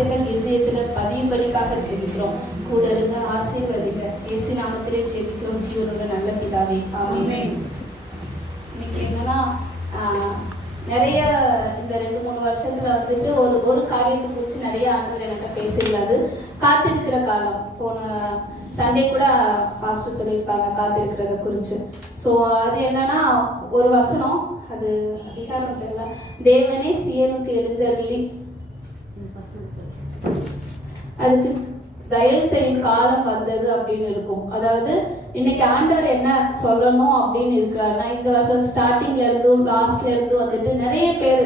வார்த்தைகள் இருதயத்துல பதியும்படிக்காக ஜெபிக்கிறோம். கூட இருங்க ஆசீர்வதிங்க இயேசு நாமத்திலே ஜெபிக்கிறோம். ஜீவனோட நல்ல பிதாவே. ஆமென். இன்னைக்கு என்னன்னா நிறைய இந்த ரெண்டு மூணு வருஷத்துல வந்துட்டு ஒரு ஒரு காரியத்தை குறித்து நிறைய ஆண்டவர் என்கிட்ட பேசியிருக்காரு. காத்திருக்கிற காலம். போன சண்டே கூட பாஸ்டர் சொல்லியிருப்பாங்க காத்திருக்கிறத குறித்து ஸோ அது என்னன்னா ஒரு வசனம். அது அதிகாரம் தெரியல. தேவனே சியனுக்கு எழுந்தருளி. அதுக்கு தயவு செய்யும் காலம் வந்தது அப்படின்னு இருக்கும். அதாவது இன்னைக்கு ஆண்டவர் என்ன சொல்லணும் அப்படின்னு இருக்கிறாருன்னா இந்த வருஷம் ஸ்டார்டிங்ல இருந்தும் லாஸ்ட்ல இருந்து வந்துட்டு நிறைய பேர்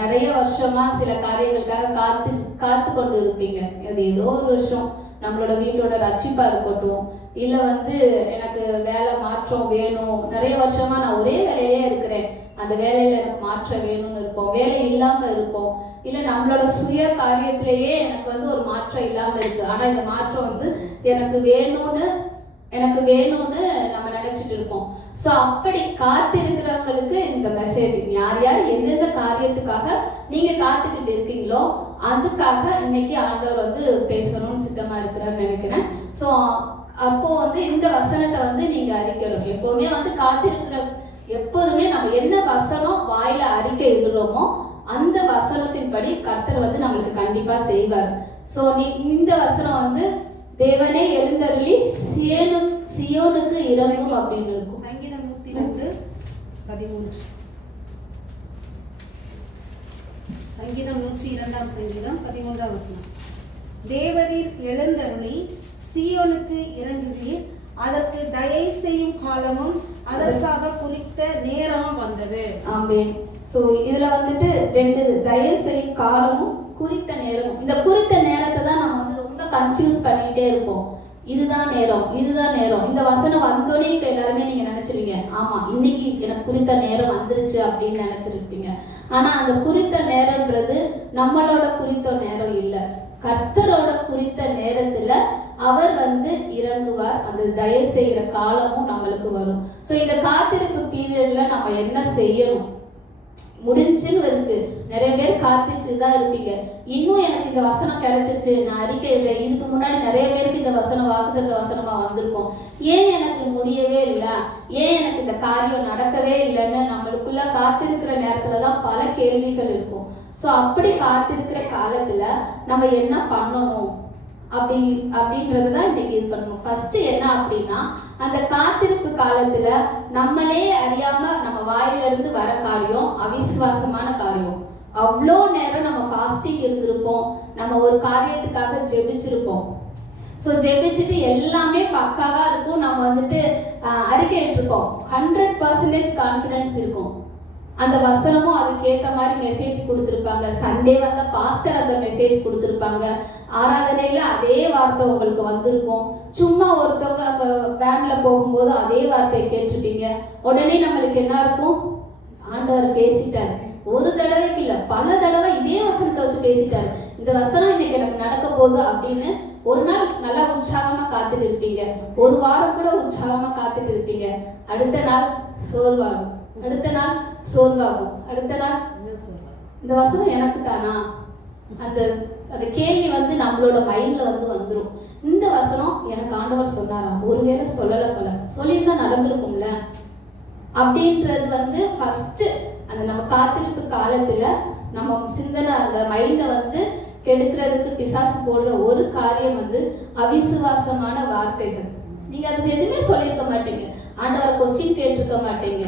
நிறைய வருஷமா சில காரியங்களுக்காக காத்து காத்து கொண்டு இருப்பீங்க அது ஏதோ ஒரு வருஷம் நம்மளோட வீட்டோட ரட்சிப்பா இருக்கட்டும் இல்ல வந்து எனக்கு வேலை மாற்றம் வேணும். நிறைய வருஷமா நான் ஒரே வேலையிலே இருக்கிறேன். அந்த வேலையில எனக்கு மாற்றம் வேணும்னு இருப்போம். வேலை இல்லாம இருப்போம். இல்ல நம்மளோட சுய காரியத்திலேயே எனக்கு வந்து ஒரு மாற்றம் இல்லாம இருக்கு. ஆனா இந்த மாற்றம் வந்து எனக்கு வேணும்னு எனக்கு வேணும்னு நம்ம நினைச்சிட்டு இருப்போம் ஸோ அப்படி காத்திருக்கிறவங்களுக்கு இந்த மெசேஜ் யார் யார் எந்தெந்த காரியத்துக்காக நீங்க காத்துக்கிட்டு இருக்கீங்களோ அதுக்காக இன்னைக்கு ஆண்டவர் வந்து பேசணும்னு சித்தமா இருக்கிறான்னு நினைக்கிறேன். ஸோ அப்போ வந்து இந்த வசனத்தை வந்து நீங்க அறிக்கணும். எப்பவுமே வந்து காத்திருக்கிற எப்போதுமே நம்ம என்ன வசனம் வாயில அறிக்கை இடுறோமோ அந்த வசனத்தின்படி கர்த்தர் வந்து நம்மளுக்கு கண்டிப்பா செய்வார். ஸோ நீ இந்த வசனம் வந்து தேவனே எழுந்தருளி சியனு சியோனுக்கு இறங்கும் அப்படின்னு இருக்கும். சங்கீதம் நூத்தி ரெண்டு பதிமூன்று. சங்கீதம் நூற்றி இரண்டாம் சங்கீதம் பதிமூன்றாம் வசனம். தேவரீர் எழுந்தருளி சியோனுக்கு இறங்குவீர் அதற்கு தயை செய்யும் காலமும் அதற்காக குறித்த நேரமும் வந்தது. ஆமென். ஸோ இதுல வந்துட்டு ரெண்டு இது. தயவு செய்யும் காலமும் குறித்த நேரமும். இந்த குறித்த நேரத்தை தான் நம்ம வந்து ரொம்ப கன்ஃபியூஸ் பண்ணிட்டே இருப்போம். இதுதான் நேரம் இதுதான் நேரம். இந்த வசனம் வந்தோடனே இப்போ எல்லாருமே நீங்க நினைச்சிருவீங்க ஆமா இன்னைக்கு எனக்கு குறித்த நேரம் வந்துருச்சு அப்படின்னு நினைச்சிருப்பீங்க. ஆனா அந்த குறித்த நேரம்ன்றது நம்மளோட குறித்த நேரம் இல்லை. கர்த்தரோட குறித்த நேரத்துல அவர் வந்து இறங்குவார். அந்த தயவு செய்கிற காலமும் நம்மளுக்கு வரும். ஸோ இந்த காத்திருப்பு பீரியட்ல நம்ம என்ன செய்யணும்? முடிஞ்சுன்னு இருக்கு. நிறைய பேர் காத்துட்டு தான் இருப்பீங்க. இன்னும் எனக்கு இந்த வசனம் கிடைச்சிருச்சு. நான் அறிக்கை இதுக்கு முன்னாடி நிறைய பேருக்கு இந்த வசனம் வாக்குத்த வசனமா வந்திருக்கும். ஏன் எனக்கு முடியவே இல்லை? ஏன் எனக்கு இந்த காரியம் நடக்கவே இல்லைன்னு நம்மளுக்குள்ள காத்திருக்கிற நேரத்துல தான் பல கேள்விகள் இருக்கும். ஸோ அப்படி காத்திருக்கிற காலத்தில் நம்ம என்ன பண்ணணும்? அப்படி அப்படின்றது தான் இன்னைக்கு இது பண்ணணும். ஃபர்ஸ்ட் என்ன அப்படின்னா அந்த காத்திருப்பு காலத்துல நம்மளே அறியாம நம்ம வாயிலிருந்து வர காரியம் அவிசுவாசமான காரியம். அவ்வளோ நேரம் நம்ம ஃபாஸ்டிங் இருந்திருப்போம். நம்ம ஒரு காரியத்துக்காக ஜெபிச்சிருப்போம். ஸோ ஜெபிச்சுட்டு எல்லாமே பக்காவாக இருக்கும். நம்ம வந்துட்டு அறிக்கையிட்டிருப்போம். ஹண்ட்ரட் பர்சன்டேஜ் கான்ஃபிடன்ஸ் இருக்கும். அந்த வசனமும் அதுக்கேற்ற மாதிரி மெசேஜ் கொடுத்துருப்பாங்க. சண்டே வந்த பாஸ்டர் அந்த மெசேஜ் கொடுத்துருப்பாங்க. ஆராதனையில் அதே வார்த்தை உங்களுக்கு வந்திருக்கும். சும்மா ஒருத்தவங்க அங்கே வேனில் போகும்போது அதே வார்த்தையை கேட்டிருப்பீங்க. உடனே நம்மளுக்கு என்ன இருக்கும்? ஆண்டவர் பேசிட்டார். ஒரு தடவைக்கு இல்லை பல தடவை இதே வசனத்தை வச்சு பேசிட்டார். இந்த வசனம் இன்னைக்கு எனக்கு நடக்க போகுது அப்படின்னு ஒரு நாள் நல்லா உற்சாகமா காத்துட்டு இருப்பீங்க. ஒரு வாரம் கூட உற்சாகமா காத்துட்டு இருப்பீங்க. அடுத்த நாள் சோல்வாரம் அடுத்த நாள் சோர்வாகும். அடுத்த நாள் இந்த வசனம் எனக்கு தானா? அந்த அந்த கேள்வி வந்து நம்மளோட மைண்ட்ல வந்து வந்துரும். இந்த வசனம் எனக்கு ஆண்டவர் சொன்னாரா ஒருவேளை சொல்லல போல. சொல்லியிருந்தா நடந்திருக்கும்ல? அப்படின்றது வந்து ஃபர்ஸ்ட் அந்த நம்ம காத்திருப்பு காலத்துல நம்ம சிந்தனை அந்த மைண்டை வந்து கெடுக்கிறதுக்கு பிசாசு போடுற ஒரு காரியம் வந்து அவிசுவாசமான வார்த்தைகள். நீங்க அது எதுவுமே சொல்லியிருக்க மாட்டீங்க. ஆண்டவர் கொஸ்டின் கேட்டிருக்க மாட்டீங்க.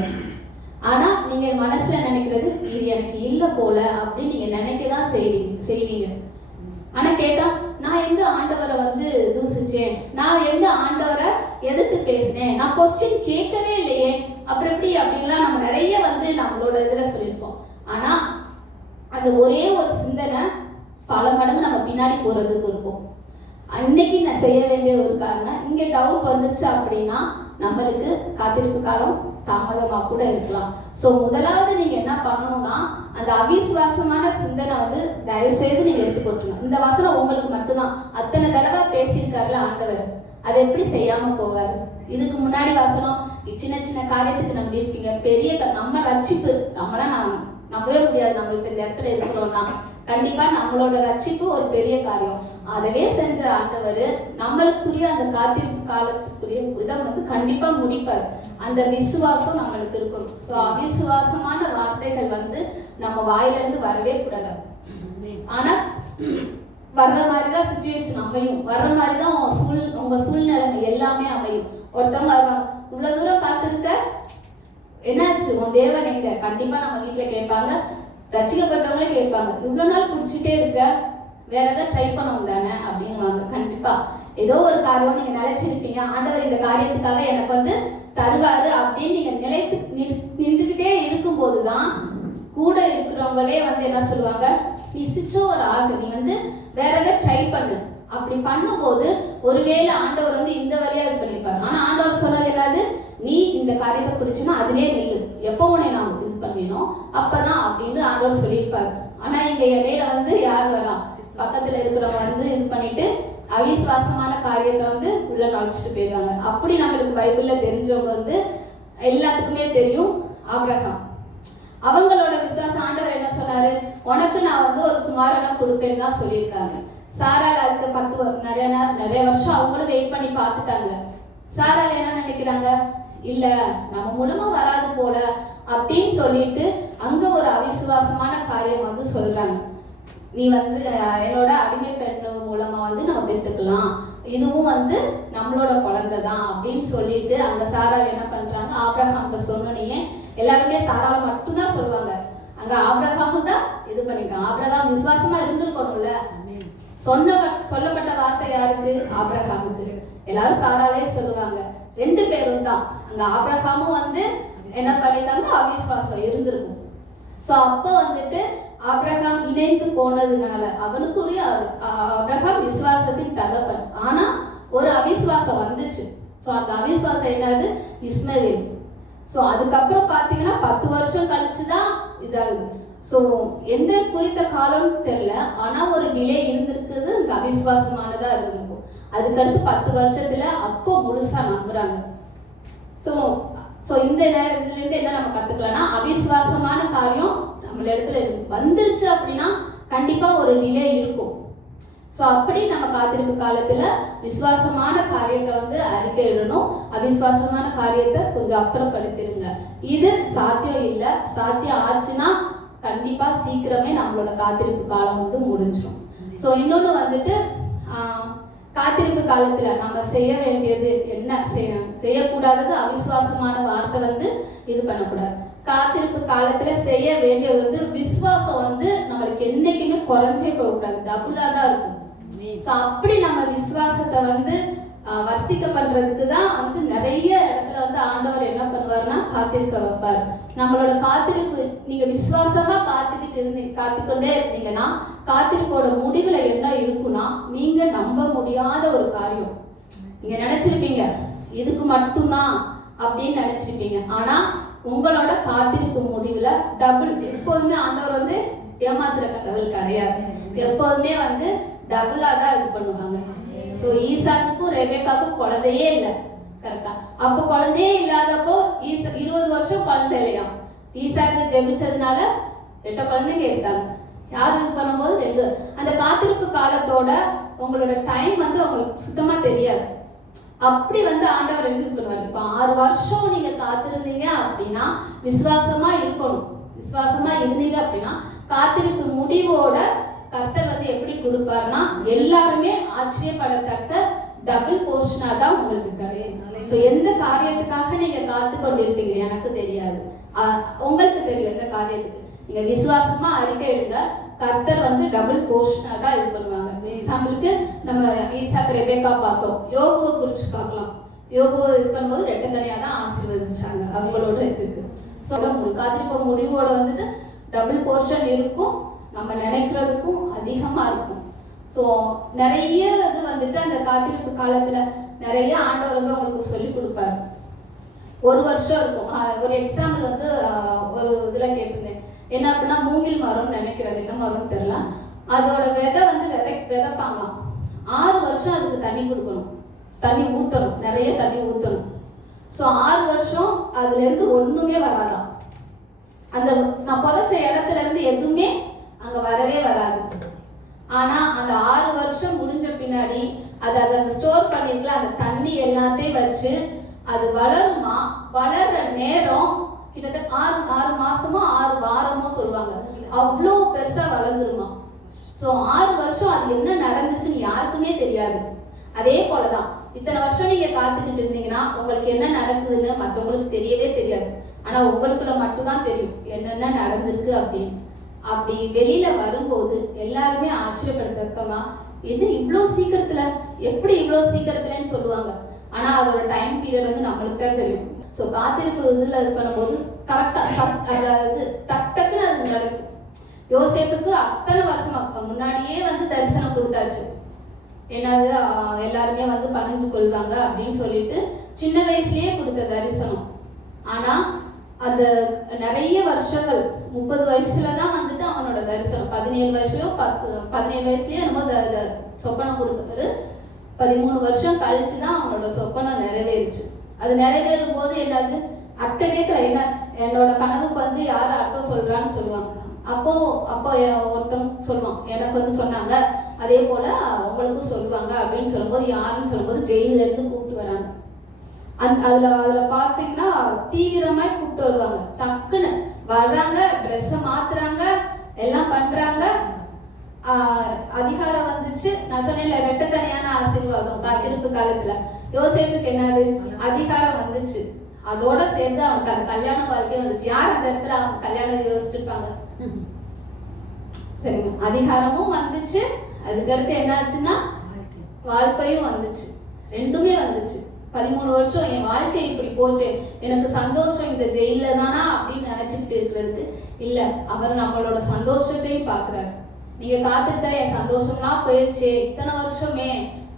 ஆனா நீங்க மனசுல நினைக்கிறது இது எனக்கு இல்ல போல அப்படின்னு நீங்க நினைக்க தான் செய்வீங்க. செய்வீங்க ஆனா கேட்டா நான் எந்த ஆண்டவரை வந்து தூசிச்சேன்? நான் எந்த ஆண்டவரை எதிர்த்து பேசினேன்? நான் கொஸ்டின் கேட்கவே இல்லையே. அப்புறம் எப்படி அப்படின்லாம் நம்ம நிறைய வந்து நம்மளோட இதுல சொல்லியிருப்போம். ஆனா அது ஒரே ஒரு சிந்தனை பல மடங்கு நம்ம பின்னாடி போறதுக்கு இருக்கும். அன்னைக்கு நான் செய்ய வேண்டிய ஒரு காரணம் இங்க டவுட் வந்துருச்சு அப்படின்னா நம்மளுக்கு காத்திருப்பு காலம் தாமதமாக கூட இருக்கலாம். ஸோ முதலாவது நீங்கள் என்ன பண்ணணும்னா அந்த அவிசுவாசமான சிந்தனை வந்து தயவு செய்து நீங்கள் எடுத்து போட்டுருங்க இந்த வசனம் உங்களுக்கு மட்டும்தான். அத்தனை தடவை பேசியிருக்காருல ஆண்டவர். அதை எப்படி செய்யாமல் போவார்? இதுக்கு முன்னாடி வசனம் சின்ன சின்ன காரியத்துக்கு நம்பியிருப்பீங்க. பெரிய க- நம்ம ரட்சிப்பு நம்மளாம் நான் நம்பவே முடியாது. நம்ம இப்போ இந்த இடத்துல இருக்கிறோம்னா கண்டிப்பாக நம்மளோட ரட்சிப்பு ஒரு பெரிய காரியம். அதவே செஞ்ச ஆண்டவர் நம்மளுக்குரிய அந்த காத்திருப்பு காலத்துக்குரிய இதை வந்து கண்டிப்பாக முடிப்பார். அந்த விசுவாசம் நம்மளுக்கு இருக்கணும் ஸோ அவிசுவாசமான வார்த்தைகள் வந்து நம்ம வாயிலிருந்து வரவே கூடாது. ஆனா வர்ற மாதிரி தான் சுச்சுவேஷன் அமையும். வர்ற மாதிரி தான் உங்க சூழ் உங்க சூழ்நிலைமை எல்லாமே அமையும். ஒருத்தவங்க வருவாங்க இவ்வளவு தூரம் காத்திருக்க? என்னாச்சு? உன் தேவன் எங்க? கண்டிப்பா நம்ம வீட்டுல கேட்பாங்க. ரசிக்கப்பட்டவங்களே கேட்பாங்க இவ்வளவு நாள் பிடிச்சிட்டே இருக்க? வேற ஏதாவது ட்ரை பண்ணணும் தானே? அப்படின்னுவாங்க. கண்டிப்பா. ஏதோ ஒரு காரியம் நீங்க நினைச்சிருப்பீங்க. ஆண்டவர் இந்த காரியத்துக்காக எனக்கு வந்து தருவாரு அப்படின்னு நீங்க நிலைத்து நின்றுகிட்டே இருக்கும்போது தான் கூட இருக்கிறவங்களே வந்து என்ன சொல்லுவாங்க? நீ ஒரு ஆகு நீ வந்து வேற எதை ட்ரை பண்ணு. அப்படி பண்ணும்போது ஒருவேளை ஆண்டவர் வந்து இந்த வழியா இது பண்ணிருப்பாரு ஆனா ஆண்டவர் சொன்னது என்னது? நீ இந்த காரியத்தை பிடிச்சுன்னா அதிலே நில்லு. எப்போ உன்னை நான் இது பண்ணுவேனோ அப்பதான் அப்படின்னு ஆண்டவர் சொல்லியிருப்பாரு. ஆனா இங்க இடையில வந்து யார் வரா? பக்கத்துல இருக்கிறவங்க வந்து இது பண்ணிட்டு அவிசுவாசமான காரியத்தை வந்து உள்ள நுழைச்சிட்டு போயிடுவாங்க. அப்படி நம்மளுக்கு பைபிள்ல தெரிஞ்சவங்க வந்து எல்லாத்துக்குமே தெரியும் ஆப்ரஹாம் அவங்களோட விசுவாசம் ஆண்டவர் என்ன சொன்னாரு? உனக்கு நான் வந்து ஒரு குமாரனை கொடுப்பேன்னு தான் சொல்லியிருக்காங்க. சாரால் அதுக்கு பத்து நிறைய நேரம் நிறைய வருஷம் அவங்களும் வெயிட் பண்ணி பார்த்துட்டாங்க. சாரால் என்ன நினைக்கிறாங்க? இல்ல நம்ம மூலமா வராது போல அப்படின்னு சொல்லிட்டு அங்க ஒரு அவிசுவாசமான காரியம் வந்து சொல்றாங்க. நீ வந்து என்னோட அடிமை பெண் மூலமா வந்து நம்ம பெற்றுக்கலாம் இதுவும் வந்து நம்மளோட குழந்தை தான் அப்படின்னு சொல்லிட்டு அந்த சாரால் என்ன பண்றாங்க? ஆபிரகாம்கிட்ட சொன்னோன்னே எல்லாருமே சாரால மட்டும்தான் சொல்லுவாங்க. அங்க ஆபிரகாமும் தான் இது பண்ணிருக்கான் ஆப்ரஹாம் விசுவாசமா இருந்திருக்கணும்ல. சொன்ன சொல்லப்பட்ட வார்த்தை யாருக்கு? ஆப்ரஹாமுக்கு. எல்லாரும் சாராலே சொல்லுவாங்க. ரெண்டு பேரும் தான். அங்க ஆப்ரஹாமும் வந்து என்ன பண்ணிட்டாங்க அவிஸ்வாசம் இருந்திருக்கும். சோ அப்போ வந்துட்டு ஆபிரகாம் இணைந்து போனதுனால அவனுக்குரிய அப்ரஹாம் விசுவாசத்தின் தகவல் ஆனா ஒரு அவிஸ்வாசம் வந்துச்சு. ஸோ அந்த அவிஸ்வாசம் என்னது? இஸ்மவேல். ஸோ அதுக்கப்புறம் பார்த்தீங்கன்னா பத்து வருஷம் கழிச்சு தான் இதாகுது. ஸோ எந்த குறித்த காலம்னு தெரியல. ஆனால் ஒரு டிலே இருந்திருக்குது. இந்த அவிஸ்வாசமானதாக இருந்திருக்கும். அதுக்கடுத்து பத்து வருஷத்தில் அப்போ முழுசாக நம்புகிறாங்க ஸோ ஸோ இந்த நேரத்துலேருந்து என்ன நம்ம கற்றுக்கலாம்னா அவிஸ்வாசமான காரியம் நம்மள இடத்துல வந்துருச்சு அப்படின்னா கண்டிப்பாக ஒரு டிலே இருக்கும். ஸோ அப்படி நம்ம காத்திருப்பு காலத்தில் விசுவாசமான காரியத்தை வந்து அறிக்கையிடணும் அவிசுவாசமான காரியத்தை கொஞ்சம் அப்புறப்படுத்திடுங்க இது சாத்தியம் இல்லை. சாத்தியம் ஆச்சுன்னா கண்டிப்பாக சீக்கிரமே நம்மளோட காத்திருப்பு காலம் வந்து முடிஞ்சிடும் ஸோ இன்னொன்று வந்துட்டு காத்திருப்பு காலத்துல நம்ம செய்ய வேண்டியது என்ன? செய்ய செய்யக்கூடாதது அவிசுவாசமான வார்த்தை வந்து இது பண்ணக்கூடாது. காத்திருப்பு காலத்துல செய்ய வேண்டியது வந்து விசுவாசம் வந்து நம்மளுக்கு என்னைக்குமே குறைஞ்சே போகக்கூடாது. டபுளா தான் இருக்கும். ஸோ அப்படி நம்ம விசுவாசத்தை வந்து வர்த்திக்க பண்றதுக்கு தான் வந்து நிறைய இடத்துல வந்து ஆண்டவர் என்ன பண்ணுவார்னா காத்திருக்க வைப்பார். நம்மளோட காத்திருப்பு நீங்க விசுவாசமா காத்துக்கிட்டு இருந்தீங்க காத்துக்கொண்டே இருந்தீங்கன்னா காத்திருப்போட முடிவுல என்ன இருக்குன்னா நீங்க நம்ப முடியாத ஒரு காரியம். நீங்க நினைச்சிருப்பீங்க இதுக்கு மட்டும்தான் அப்படின்னு நினைச்சிருப்பீங்க. ஆனா உங்களோட காத்திருப்பு முடிவுல டபுள் எப்போதுமே ஆண்டவர் வந்து ஏமாத்துற கடவுள் கிடையாது. எப்போதுமே வந்து டபுளா தான் இது பண்ணுவாங்க. ஸோ ஈசாக்குக்கும் ரெபேக்காக்கும் குழந்தையே இல்லை. கரெக்டா அப்போ குழந்தையே இல்லாதப்போ ஈசா இருபது வருஷம் குழந்தை இல்லையா? ஈசாக்கு ஜெபிச்சதுனால ரெட்ட குழந்தைங்க எடுத்தாங்க யார் இது பண்ணும்போது ரெண்டு அந்த காத்திருப்பு காலத்தோட உங்களோட டைம் வந்து அவங்களுக்கு சுத்தமா தெரியாது. அப்படி வந்து ஆண்டவர் என்ன இது பண்ணுவார் இப்போ ஆறு வருஷம் நீங்க காத்திருந்தீங்க அப்படின்னா விசுவாசமா இருக்கணும். விசுவாசமா இருந்தீங்க அப்படின்னா காத்திருப்பு முடிவோட கர்த்தர் வந்து எப்படி கொடுப்பாருன்னா எல்லாருமே ஆச்சரியப்படத்தக்க டபுள் போர்ஷனா தான் உங்களுக்கு கிடையாது ஸோ எந்த காரியத்துக்காக நீங்க காத்து கொண்டிருப்பீங்க? எனக்கு தெரியாது. உங்களுக்கு தெரியும் எந்த காரியத்துக்கு. நீங்க விசுவாசமா அறிக்கை எடுங்க. கர்த்தர் வந்து டபுள் போர்ஷனா தான் இது பண்ணுவாங்க. எக்ஸாம்பிளுக்கு நம்ம ஈசாக்கு ரெபேக்கா பார்த்தோம். யோகுவை குறிச்சு பார்க்கலாம். யோகுவை இது பண்ணும்போது ரெட்டை தனியாக தான் ஆசீர்வதிச்சாங்க அவங்களோட இதுக்கு ஸோ காத்திருப்ப முடிவோட வந்துட்டு டபுள் போர்ஷன் இருக்கும். நம்ம நினைக்கிறதுக்கும் அதிகமாக இருக்கும். ஸோ நிறைய இது வந்துட்டு அந்த காத்திருப்பு காலத்தில் நிறைய ஆண்டவர் வந்து அவங்களுக்கு சொல்லி கொடுப்பாரு. ஒரு வருஷம் இருக்கும். ஒரு எக்ஸாம்பிள் வந்து ஒரு இதில் கேட்டிருந்தேன். என்ன அப்படின்னா மூங்கில் மரம்னு நினைக்கிறது. என்ன மரம்னு தெரியல. அதோட விதை வந்து விதை விதைப்பாங்களாம். ஆறு வருஷம் அதுக்கு தண்ணி கொடுக்கணும். தண்ணி ஊற்றணும் நிறைய தண்ணி ஊற்றணும் ஸோ ஆறு வருஷம் அதுலேருந்து ஒன்றுமே வராதாம். அந்த நான் புதைச்ச இடத்துல இருந்து எதுவுமே அங்கே வரவே வராது. ஆனால் அந்த ஆறு வருஷம் முடிஞ்ச பின்னாடி அதை அதை அந்த ஸ்டோர் பண்ணிருக்கல அந்த தண்ணி எல்லாத்தையும் வச்சு அது வளருமா? வளர்ற நேரம் கிட்டத்தட்ட ஆறு ஆறு மாசமோ ஆறு வாரமோ சொல்லுவாங்க. அவ்வளோ பெருசா வளர்ந்துருமா ஸோ ஆறு வருஷம் அது என்ன நடந்திருக்குன்னு யாருக்குமே தெரியாது. அதே போலதான் இத்தனை வருஷம் நீங்க காத்துக்கிட்டு இருந்தீங்கன்னா உங்களுக்கு என்ன நடக்குதுன்னு மற்றவங்களுக்கு தெரியவே தெரியாது. ஆனா உங்களுக்குள்ள மட்டும்தான் தெரியும் என்னென்ன நடந்திருக்கு அப்படின்னு அப்படி வெளியில வரும்போது எல்லாருமே ஆச்சரியப்படுத்தக்கமா என்ன இவ்வளோ சீக்கிரத்துல? எப்படி இவ்வளோ சீக்கிரத்துலன்னு சொல்லுவாங்க. ஆனா அதோட டைம் பீரியட் வந்து நம்மளுக்கு தான் தெரியும். ஸோ காத்திருப்பு இதில் இது பண்ணும்போது கரெக்டாக அதாவது டக் டக்குன்னு அது நடக்கும். யோசேப்புக்கு அத்தனை வருஷமா முன்னாடியே வந்து தரிசனம் கொடுத்தாச்சு. என்னது எல்லாருமே வந்து பணிஞ்சு கொள்வாங்க அப்படின்னு சொல்லிட்டு சின்ன வயசுலயே கொடுத்த தரிசனம். ஆனா அந்த நிறைய வருஷங்கள் முப்பது வயசுல தான் வந்துட்டு அவனோட தரிசனம். பதினேழு வயசுலயோ பத்து பதினேழு வயசுலயோ என்னமோ த- சொப்பனம் கொடுத்தவர். பதிமூணு வருஷம் கழிச்சு தான் அவனோட சொப்பனம் நிறைவேறுச்சு. அது நிறைவேறும் போது என்னது அட்டடேக்கில் என்ன என்னோட கனவுக்கு வந்து யார் அர்த்தம் சொல்றான்னு சொல்லுவாங்க. அப்போ அப்போ ஒருத்தவங்க சொல்லுவான். எனக்கு வந்து சொன்னாங்க அதே போல அவங்களுக்கும் சொல்லுவாங்க அப்படின்னு சொல்லும்போது யாருன்னு சொல்லும்போது ஜெயில இருந்து கூப்பிட்டு வராங்க. அந்த அதுல அதுல பாத்தீங்கன்னா தீவிரமாய் கூப்பிட்டு வருவாங்க. டக்குன்னு வர்றாங்க ட்ரெஸ்ஸை மாத்துறாங்க எல்லாம் பண்றாங்க. ஆஹ் அதிகாரம் வந்துச்சு. நான் சொன்னேன்ல தனியான ஆசீர்வாதம் காத்திருப்பு காலத்துல. யோசிப்புக்கு என்னது? அதிகாரம் வந்துச்சு. அதோட சேர்ந்து அவனுக்கு அந்த கல்யாண வாழ்க்கை வந்துச்சு. யார் அந்த இடத்துல அவங்க கல்யாணம் யோசிச்சிருப்பாங்க? சரிங்க அதிகாரமும் வந்துச்சு. அதுக்கடுத்து என்னாச்சுன்னா வாழ்க்கையும் வந்துச்சு. ரெண்டுமே வந்துச்சு. பதிமூணு வருஷம் என் வாழ்க்கை இப்படி போச்சு. எனக்கு சந்தோஷம் இந்த ஜெயில தானா அப்படின்னு நினைச்சுக்கிட்டு இருக்கிறதுக்கு இல்ல. அவர் நம்மளோட சந்தோஷத்தையும் பார்க்கறாரு நீங்க காத்திருக்க என் சந்தோஷம்லாம் போயிடுச்சே இத்தனை வருஷமே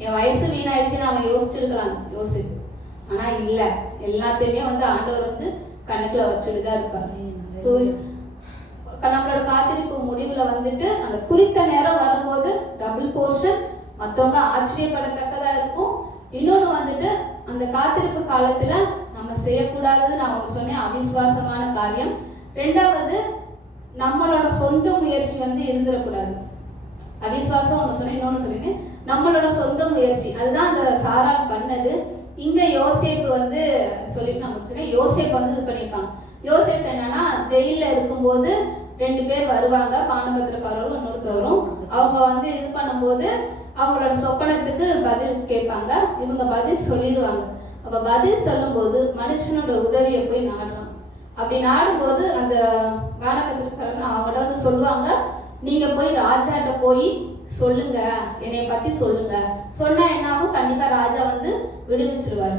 என் வயசு வீணாயிடுச்சுன்னு அவன் யோசிச்சிருக்கலாம் யோசிப்பு. ஆனா இல்ல. எல்லாத்தையுமே வந்து ஆண்டவர் வந்து கணக்குல வச்சுட்டு தான் இருப்பார். ஸோ நம்மளோட காத்திருப்பு முடிவுல வந்துட்டு அந்த குறித்த நேரம் வரும்போது டபுள் போர்ஷன் மற்றவங்க ஆச்சரியப்படத்தக்கதா இருக்கும். இன்னொன்று வந்துட்டு அந்த காத்திருப்பு காலத்துல நம்ம செய்யக்கூடாதது நான் ஒன்று சொன்னேன் அவிஸ்வாசமான காரியம். ரெண்டாவது நம்மளோட சொந்த முயற்சி வந்து இருந்துடக்கூடாது. அவிஸ்வாசம் ஒன்று சொன்னேன் இன்னொன்று சொல்லினேன் நம்மளோட சொந்த முயற்சி அதுதான் அந்த சாரால் பண்ணது. இங்கே யோசேப்பு வந்து சொல்லிட்டு நான் முடிச்சிருக்கேன் யோசேப் வந்து இது பண்ணியிருப்பாங்க. யோசேப் என்னன்னா ஜெயிலில் இருக்கும்போது ரெண்டு பேர் வருவாங்க பாண்டபத்திரக்காரரும் இன்னொருத்தவரும். அவங்க வந்து இது பண்ணும்போது அவங்களோட சொப்பனத்துக்கு பதில் கேட்பாங்க. இவங்க பதில் சொல்லிடுவாங்க. அப்ப பதில் சொல்லும்போது மனுஷனோட உதவியை போய் நாடுறான். அப்படி நாடும்போது அந்த வானகத்திற்காரங்க அவங்கள்ட்ட வந்து சொல்லுவாங்க நீங்க போய் ராஜாட்ட போய் சொல்லுங்க. என்னைய பத்தி சொல்லுங்க. சொன்னா என்ன ஆகும்? கண்டிப்பா ராஜா வந்து விடுவிச்சிருவார்.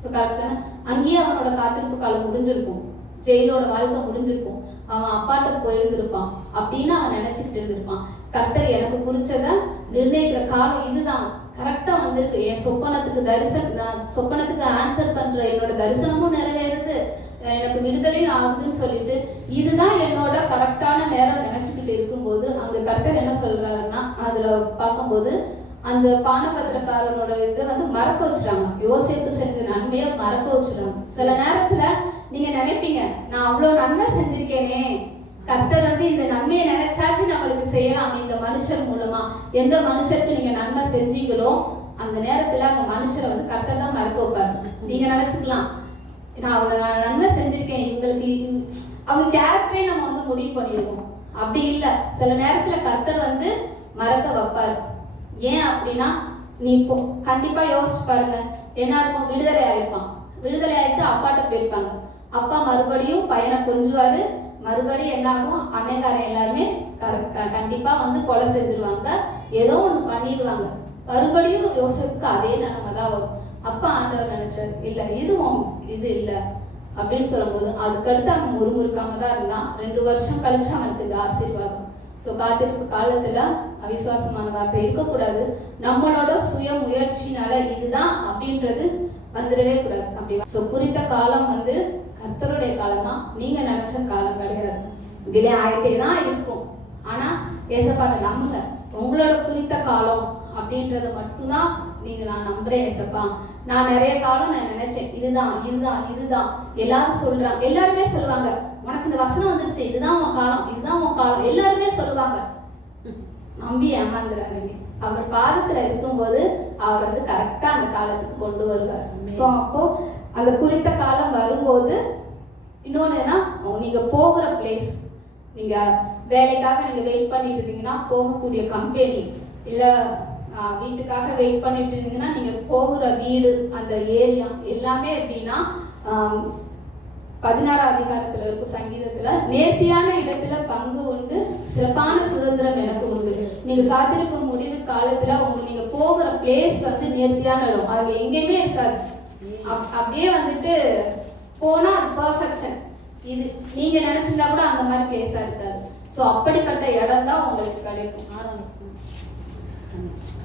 ஸோ கரெக்டான அங்கேயே அவனோட காத்திருப்பு காலம் முடிஞ்சிருக்கும். ஜெயிலோட வாழ்க்கை முடிஞ்சிருக்கும். அவன் அப்பாட்ட போயிருந்திருப்பான். அப்படின்னு அவன் நினைச்சுக்கிட்டு இருந்திருப்பான். கர்த்தர் எனக்கு குறிச்சத நிர்ணயிக்கிற காலம் இதுதான். கரெக்டா வந்திருக்கு. என் சொப்பனத்துக்கு தரிசனம் நான் சொப்பனத்துக்கு ஆன்சர் பண்ற என்னோட தரிசனமும் நிறைவேறுது. எனக்கு விடுதலையும் ஆகுதுன்னு சொல்லிட்டு இதுதான் என்னோட கரெக்டான நேரம் நினைச்சுக்கிட்டு இருக்கும்போது அங்க கர்த்தர் என்ன சொல்றாருன்னா அதுல பார்க்கும்போது அந்த பானபத்திரக்காரனோட இதை வந்து மறக்க வச்சுட்டாங்க யோசிப்பு செஞ்ச நன்மையை மறக்க வச்சுட்டாங்க சில நேரத்துல நீங்க நினைப்பீங்க நான் அவ்வளவு நன்மை செஞ்சிருக்கேனே. கர்த்தர் வந்து இந்த நன்மையை நினைச்சாச்சு நம்மளுக்கு செய்யலாம் இந்த மனுஷர் மூலமா. எந்த மனுஷருக்கு நீங்க நன்மை செஞ்சீங்களோ அந்த நேரத்துல அந்த மனுஷரை வந்து கர்த்தர் தான் மறக்க வைப்பாரு. நீங்க நினைச்சுக்கலாம் நான் அவளை நான் நன்மை செஞ்சிருக்கேன் இவங்களுக்கு அவங்க கேரக்டரே நம்ம வந்து முடிவு பண்ணிடுவோம் அப்படி இல்லை சில நேரத்துல கர்த்தர் வந்து மறக்க வைப்பார். ஏன் அப்படின்னா நீ இப்போ கண்டிப்பா யோசிச்சு பாருங்க என்ன இருக்கும் விடுதலை ஆயிருப்பான். விடுதலை ஆயிட்டு அப்பாட்ட போயிருப்பாங்க. அப்பா மறுபடியும் பையனை கொஞ்சுவாரு. மறுபடியும் என்னாகும்? அன்னைக்காரன் எல்லாருமே க- கண்டிப்பா வந்து கொலை செஞ்சிருவாங்க. ஏதோ ஒன்று பண்ணிடுவாங்க. மறுபடியும் யோசிப்புக்கு அதே நிலைமை தான் வரும். அப்பா ஆண்டவர் நினைச்சார் இல்ல இதுவும் இது இல்லை. அப்படின்னு சொல்லும்போது அதுக்கடுத்து அவன் முறுமுறுக்காம தான் இருந்தான். ரெண்டு வருஷம் கழிச்சு அவனுக்கு இந்த ஆசீர்வாதம். ஸோ காத்திருப்பு காலத்துல அவிசுவாசமான வார்த்தை இருக்கக்கூடாது. நம்மளோட சுய முயற்சினால இதுதான் அப்படின்றது வந்துடவே கூடாது. அப்படி ஸோ குறித்த காலம் வந்து கர்த்தருடைய காலம் தான் நீங்கள் நினச்ச காலம் கிடையாது. டிலே ஆகிட்டே தான் இருக்கும். ஆனால் ஏசப்பாரை நம்புங்க. உங்களோட குறித்த காலம் அப்படின்றத மட்டும்தான் நீங்கள் நான் நம்புகிறேன் ஏசப்பா. நான் நிறைய காலம் நான் நினைச்சேன். இதுதான் இதுதான் இதுதான். எல்லாரும் சொல்கிறாங்க எல்லாருமே சொல்லுவாங்க உனக்கு இந்த வசனம் வந்துருச்சு. இதுதான் உன் காலம் இதுதான் உன் காலம். எல்லாருமே சொல்லுவாங்க. நம்பி ஏமாந்துடாதீங்க அவர் பாதத்துல இருக்கும்போது அவர் வந்து கரெக்டா அந்த காலத்துக்கு கொண்டு வருவார். ஸோ அப்போ அந்த குறித்த காலம் வரும்போது இன்னொன்று என்ன நீங்க போகிற பிளேஸ் நீங்க வேலைக்காக நீங்க வெயிட் பண்ணிட்டு இருந்தீங்கன்னா போகக்கூடிய கம்பெனி இல்ல வீட்டுக்காக வெயிட் பண்ணிட்டு இருந்தீங்கன்னா நீங்க போகிற வீடு அந்த ஏரியா எல்லாமே எப்படின்னா பதினாறாம் அதிகாரத்துல இருக்கும் சங்கீதத்துல நேர்த்தியான இடத்துல பங்கு உண்டு சிறப்பான சுதந்திரம் எனக்கு உண்டு. நீங்க காத்திருக்கும் முடிவு காலத்துல உங்க நீங்க போகிற பிளேஸ் வந்து நேர்த்தியான இடம். அது எங்கேயுமே இருக்காது. அப்- அப்படியே வந்துட்டு போனா அது பர்ஃபெக்ஷன் இது நீங்க நினைச்சிருந்தா கூட அந்த மாதிரி பிளேஸா இருக்காது. ஸோ அப்படிப்பட்ட இடம் தான் உங்களுக்கு கிடைக்கும்.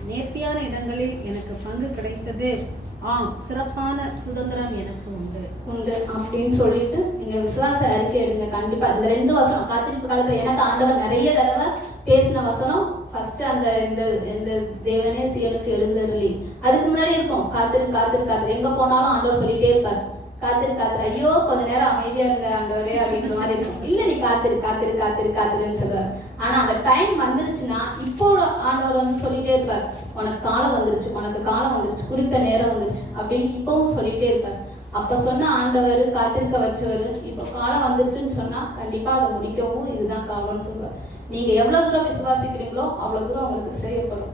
நேர்த்தியான இடங்களில் எனக்கு பங்கு கிடைத்தது ஆம் சிறப்பான சுதந்திரம் எனக்கு உண்டு. உண்டு அப்படின்னு சொல்லிட்டு நீங்க விசுவாச அறிக்கை எடுங்க. கண்டிப்பா இந்த ரெண்டு வசனம் காத்திருப்பு காலத்துல எனக்கு ஆண்டவர் நிறைய தடவை பேசின வசனம் ஃபர்ஸ்ட் அந்த இந்த இந்த தேவனே சியனுக்கு எழுந்தருளி. அதுக்கு முன்னாடி இருக்கும் காத்திரு காத்திரு காத்திரு. எங்க போனாலும் ஆண்டவர் சொல்லிட்டே இருப்பார். காத்திரு காத்திரு. ஐயோ கொஞ்ச நேரம் அமைதியா இருங்க ஆண்டவரே அப்படின்ற மாதிரி இருக்கும். இல்ல நீ காத்திரு காத்திரு காத்திரு காத்திருன்னு சொல்லுவார். ஆனா அந்த டைம் வந்துருச்சுன்னா இப்போ ஆண்டவர் வந்து சொல்லிட்டே இருப்பார். உனக்கு காலம் வந்துருச்சு உனக்கு காலம் வந்துருச்சு குறித்த நேரம் வந்துருச்சு அப்படின்னு இப்பவும் சொல்லிட்டே இருப்பார். அப்ப சொன்ன ஆண்டவர் காத்திருக்க வச்சவர் இப்போ காலம் வந்துருச்சுன்னு சொன்னா கண்டிப்பா அதை முடிக்கவும் இதுதான் காலம்னு சொல்லுவார். நீங்க எவ்வளவு தூரம் விசுவாசிக்கிறீங்களோ அவ்வளவு தூரம் உங்களுக்கு செய்யப்படும்.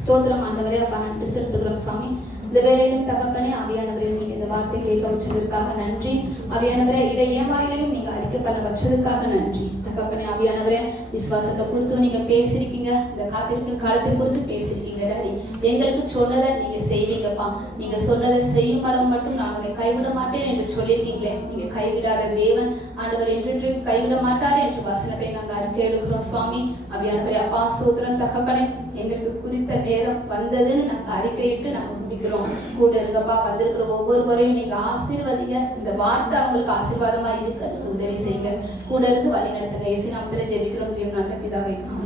ஸ்தோத்திரம் ஆண்டவரே அப்பா நன்றி செலுத்துகிறோம் சுவாமி. இந்த வேலையிலும் தகப்பனே அவியானவரே நீங்க இந்த வார்த்தை கேட்க வச்சதற்காக நன்றி. அவியானவரே இதை என் வாயிலையும் நீங்க அறிக்கை பண்ண வச்சதுக்காக நன்றி. தகப்பனே ஆவியானவரே விசுவாசத்தை குறித்தும் நீங்க பேசியிருக்கீங்க இந்த காத்திருக்கிற காலத்தை குறித்து பேசியிருக்கீங்க டாடி. எங்களுக்கு சொன்னதை நீங்க செய்வீங்கப்பா. நீங்க சொன்னதை செய்யும் அளவு மட்டும் நான் உங்களை கைவிட மாட்டேன் என்று சொல்லியிருக்கீங்களே. நீங்க கைவிடாத தேவன் ஆண்டவர் என்றென்றும் கைவிட மாட்டார் என்று வசனத்தை நாங்கள் அறிக்கை எடுக்கிறோம் சுவாமி. அவியானவரே அப்பா சோதரன் தகப்பனே எங்களுக்கு குறித்த நேரம் வந்ததுன்னு நாங்கள் அறிக்கையிட்டு நாங்கள் முடிக்கிறோம். கூட இருங்கப்பா வந்திருக்கிற ஒவ்வொருவரையும் நீங்க ஆசீர்வதிங்க. இந்த வார்த்தை அவங்களுக்கு ஆசீர்வாதமா இருக்க உதவி செய்யுங்க. கூட இருந்து வழி நடத்துங்க. இயேசு நாமத்துல ஜெபிக்கிறோம் ஜீவன் நல்ல பிதாவை ஆமென்.